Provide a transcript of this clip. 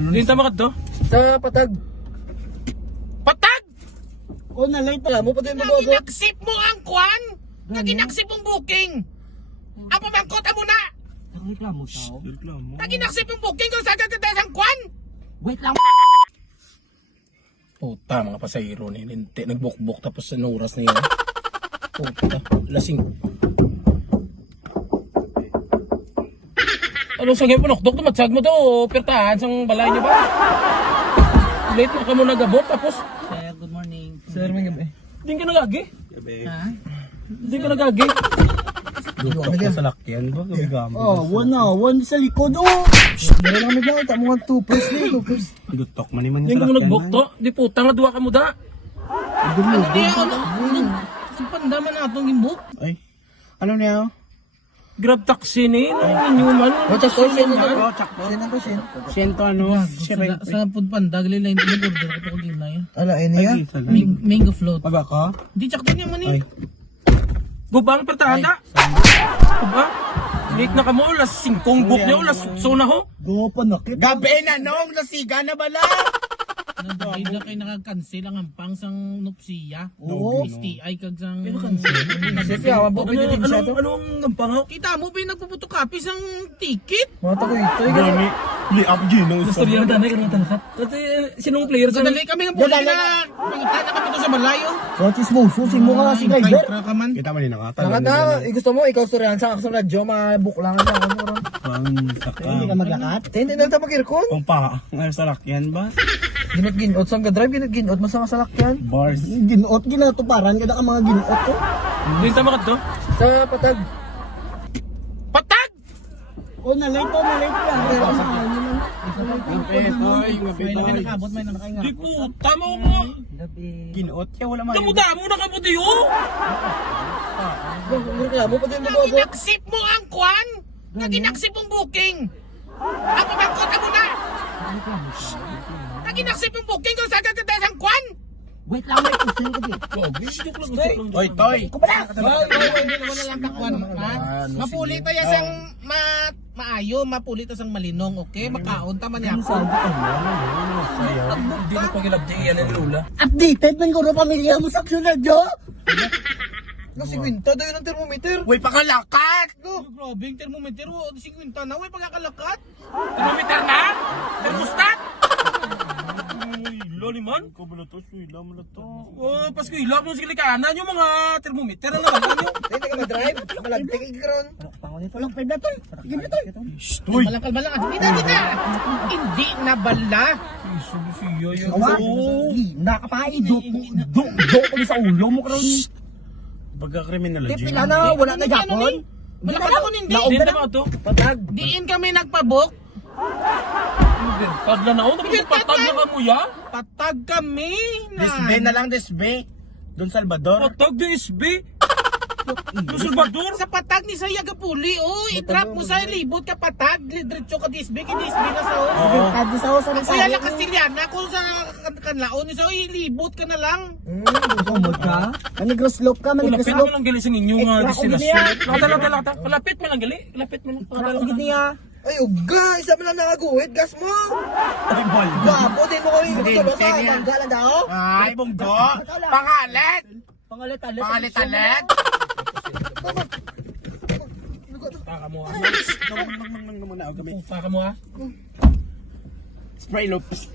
Dinta makad to? Sa patag. Patag! O nalate pala mo pati mo boss. Naginaksip mo ang kwan! Naginaksip mong booking! Ang pamangkot mo na! Reklamo siya. Naginaksip yung booking kung saan ka ang kwan! Wait lang. Puta, mga pasahero ni Linti. Nagbukbok tapos sa oras na yun. Puta, lasing. Anong sagay po, Dokdok? Tumatsag mo to. Pertahan sang balay niyo ba? Late na ka mo nagabot tapos. Sir, good morning. Sir, may gabi. Hindi ka nagagi. Ha? Hindi ka nagagi. Dutok na sa lakyan ba? Gabigamo. Oh, one sa likod. Oh! Meron kami dyan. Tamo nga 2 first na. 2 first. Dutok maniman Hindi ka mo nagbuk to. Di puta nga duwa ka mo da. Ang pandaman na itong gimbok. Ay. Ano niya? Grab taxi ni. Inyo man. O, check ko. Sino Chak to? chak po. Sino to? Sino? Siyento ano? Sa pudpanda, gali lang yung order ko pag yun na yun. Ala, ini ya? Mango float. Aba ka? Di tsak din yung mani. Ay. Gubang pertahan na. Guba. Late na ka mo. Las 5 book niyo. Las 6 na ho. Go pa nakit. Gabi na nong nasiga na bala. Nandagay na kayo nakakancel ang hampang sang nupsiya. Oo. STI kag sang... Sige, awan po pinili siya to. Anong nampangaw? Kita mo ba yung nagpuputokapi sang ticket? Mata ko ito. Gani. Li up G nung Gusto rin na tanay ka naman tankat. Kasi sinong player sa Sadali kami ng puli na pangita na kami to sa malayo. Coaches mo, susin mo ka si driver. Ka man. Kita man ni nakatala. Nakata, gusto mo, ikaw storyan sa akong radyo, mabuklangan na ako mo ron. Pang saka. Hindi ka maglakat? Hindi na tayo magirkon. Pang pa. Ngayon sa lakyan ba? Ginot-ginot, saan ka drive, ginot-ginot, masama sa lakyan. Bars. Ginot, ginatuparan, kada ka mga ginot ko. Dinta makad to? Sa patag. Patag! O, nalate to, nalate ka. Ngapetoy, ngapetoy. May nakakabot. Di puta mo mo. Ginuot siya wala man. Kamuda mo na kaputi ho. Reklamo pati mo boss. Naginaksip mo ang kwan! Naginaksip mong booking! Ang pamangkot mo na! Naginaksip yung booking kung saan ka ang kwan! Wait lang, wait. Sino ka di? Oy, toy. Wala lang takwan. Mapuli tayo sang maayo, mapuli tayo sang malinong, okay? Makaon taman niya ako. Hindi na pagilabdi yan ang lula. Updated man ko na pamilya mo sa aksyon radyo. Nasi kwinta daw yun ang thermometer. Uy, pakalakat. Grabe, yung thermometer, 50 na, way pagkakalakat. Thermometer na? Thermostat? Loli man? Kabalatos, wala mo na to. Oh, pasko ilap mo sige kanan yung mga thermometer na naman nyo. Hindi ka ma-drive. Malagtig ikaron. Walang pwede to. Sige na to. Uy. Malangkal. Hindi na. Hindi na bala. Siya yun. Awa. Nakapai. Do ko sa ulo mo karon. Pagka-criminology. Pila na wala na Japon. Wala ka na hindi. Dinta makad to? Patag. Diin kami nagpabook. Pagla na ako. Tapos patag na ka mo ya? Patag kami Desbe na lang, desbe. Don Salvador. Patag de SB. Salvador. Sa patag ni Saya Gapuli, i-trap mo sa libot ka patag, diretso ka disbe, kidisbe na sa Adi sa usa ng Kaya lang Kastiliana, kung sa kanlaon ni sa libot ka na lang. Kumod ka? Manigro slope ka, manigro Lapit slope. mo lang gali sa inyong destinasyon. Dala. Lapit mo lang gali. Lapit mo lang. Ang niya. Ay, uga! Isa mo lang nakaguhit, gas mo! Ay, boy. Gabo, din mo kami magtulo ka, mangga lang daw! Ay, bunggo. Pangalit. Pangalit-alit. Pangalit-alit. Taka mo ha. Nang naman na kami. Taka mo ha. Spray loops.